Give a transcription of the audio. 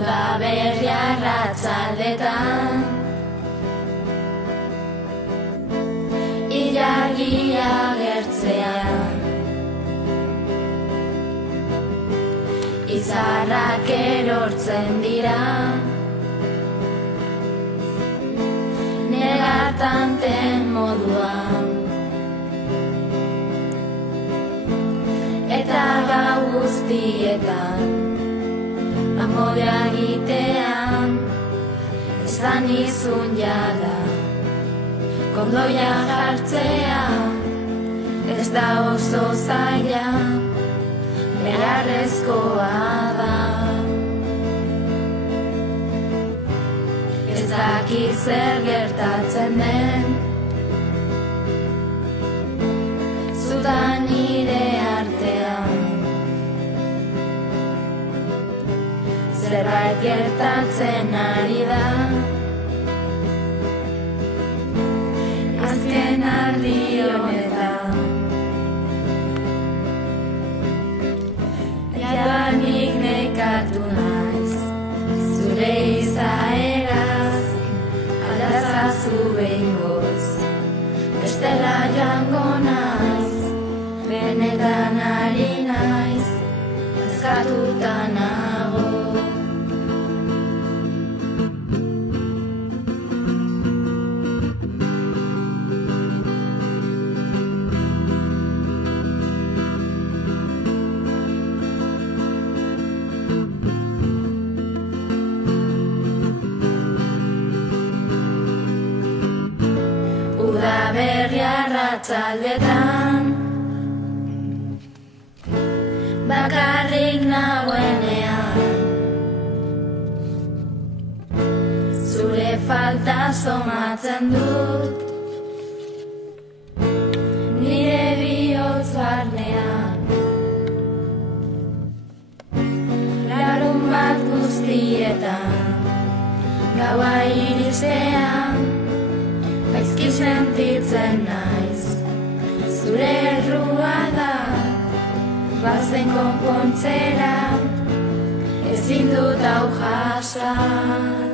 Udaberri arratsaldetan ilargia agertzean izarrak erortzen dira negartanten moduan eta gau guztietan amodea egitean esan izun jada kondoia jartzea ez da oso zaila beharrezkoa da ez dakit zer gertatzen den zuta nire artean zerbait gertatzen ari da azken aldi honetan jadanik nekatu naiz zure izaeraz aldazazu behingoz bestela joango naiz benetan ari naiz eskatuta nago Udaberri arratsaldetan bakarrik nagoenean zure falta somatzen dut nire bihotz barnean larunbat guztietan gaua iristean gaizki sentitzen naiz zure errua da bazen konpontzera ezin dut hau jasan